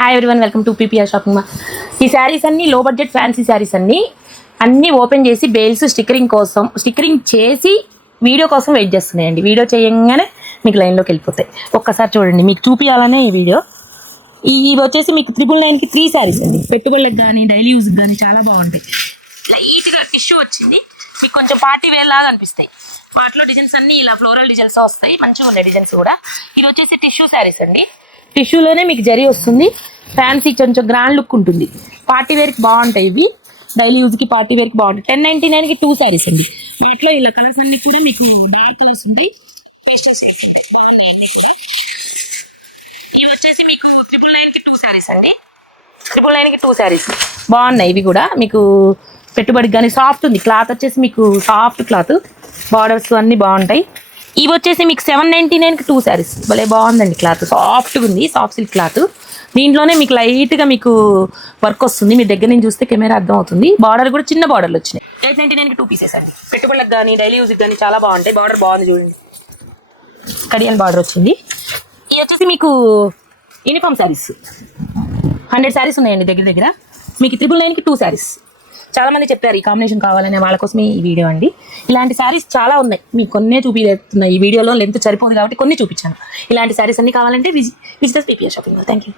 Hi everyone, welcome to PPR shopping మా. ఈ శారీస్ అన్ని లో బడ్జెట్ ఫ్యాన్సీ శారీస్ అన్నీ ఓపెన్ చేసి బేల్స్ స్టిక్కరింగ్ చేసి వీడియో కోసం వెయిట్ చేస్తున్నాయండి. వీడియో చేయగానే మీకు లైన్లోకి వెళ్ళిపోతాయి. ఒక్కసారి చూడండి, మీకు చూపించాలనే ఈ వీడియో. ఇవి వచ్చేసి మీకు 999కి 3 శారీస్ అండి. పెట్టుబడులకు కానీ డైలీ యూస్కి కానీ చాలా బాగుంటాయి. లైట్గా టిష్యూ వచ్చింది, మీకు కొంచెం పార్టీ వేర్ లాగా అనిపిస్తాయి. వాటిలో డిజైన్స్ అన్ని ఇలా ఫ్లోరల్ డిజైన్స్ వస్తాయి, మంచిగా ఉన్నాయి డిజైన్స్ కూడా. ఇది వచ్చేసి టిష్యూ శారీస్ అండి. టిష్యూలోనే మీకు జరీ వస్తుంది, ఫ్యాన్సీ కొంచెం గ్రాండ్ లుక్ ఉంటుంది. పార్టీ వేర్కి బాగుంటాయి ఇవి, డైలీ యూజ్కి పార్టీ వేర్కి బాగుంటాయి. 1099కి 2 శారీస్ అండి. వాటిలో ఇలా కలర్స్ అన్ని కూడా మీకు డార్క్ కలర్స్ ఉంది, పేస్టల్స్ బాగున్నాయి. ఇవి వచ్చేసి మీకు 999కి 2 శారీస్ అండి. 999కి 2 శారీస్ బాగున్నాయి. ఇవి కూడా మీకు పెట్టుబడికి కానీ సాఫ్ట్ ఉంది. క్లాత్ వచ్చేసి మీకు సాఫ్ట్ క్లాత్, బార్డర్స్ అన్నీ బాగుంటాయి. ఇవి వచ్చేసి మీకు 799కి 2 శారీస్. భలే బాగుందండి, క్లాత్ సాఫ్ట్గా ఉంది, సాఫ్ట్ సిల్క్ క్లాత్. దీంట్లోనే మీకు లైట్గా మీకు వర్క్ వస్తుంది. మీ దగ్గర నుంచి చూస్తే కెమెరా అర్థం అవుతుంది. బార్డర్ కూడా చిన్న బార్డర్లు వచ్చినాయి. 899కి 2 పీసెస్ అండి. పెట్టుబడులకు కానీ డైలీ యూజ్కి కానీ చాలా బాగుంటాయి. బార్డర్ బాగుంది చూడండి, కడియన్ బార్డర్ వచ్చింది. ఇవి వచ్చేసి మీకు యూనిఫామ్ శారీస్ 100 శారీస్ ఉన్నాయండి దగ్గర. మీకు 999కి 2 శారీస్. చాలా మంది చెప్పారు ఈ కాంబినేషన్ కావాలనే, వాళ్ళ కోసమే ఈ వీడియో అండి. ఇలాంటి శారీస్ చాలా ఉన్నాయి, మీకు కొన్నే చూపిస్తున్నాయి. ఈ వీడియోలో లెంత్ సరిపోదు కాబట్టి కొన్ని చూపించాను. ఇలాంటి శారీస్ అన్ని కావాలంటే visit PPR shopping mall. Thank you.